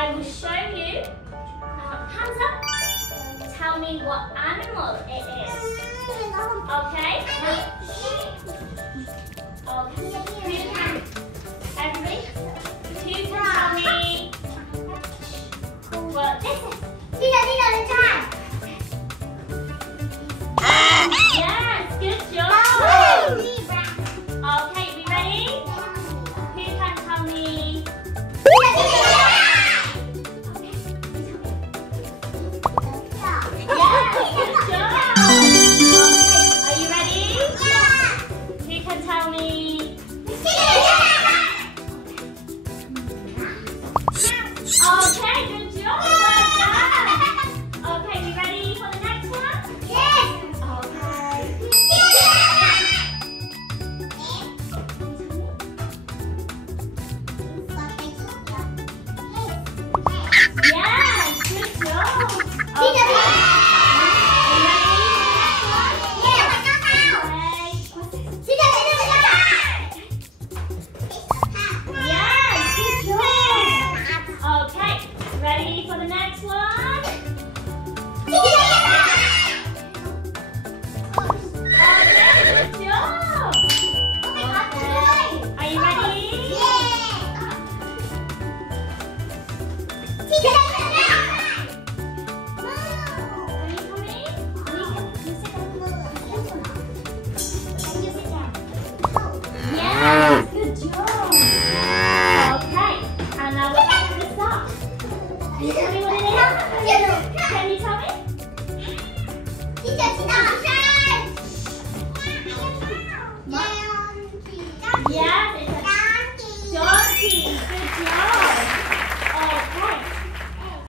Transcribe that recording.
I will show you. Hands up. Tell me what animal it is. Okay? Everybody? Who can tell me what this is? Yes, good job. Okay, we ready? Who can tell me? Yes, good job. Okay, are you ready? Who can tell me? Okay, good job. Well done. Okay, you ready for the next one? Yes, good job. Okay. Ready for the next one? Okay, good job. Okay. Are you ready? Yes, good job. Okay, and now we're going to stop. Can you tell me what it is? Can you tell me? Yes, it's a donkey. Good job.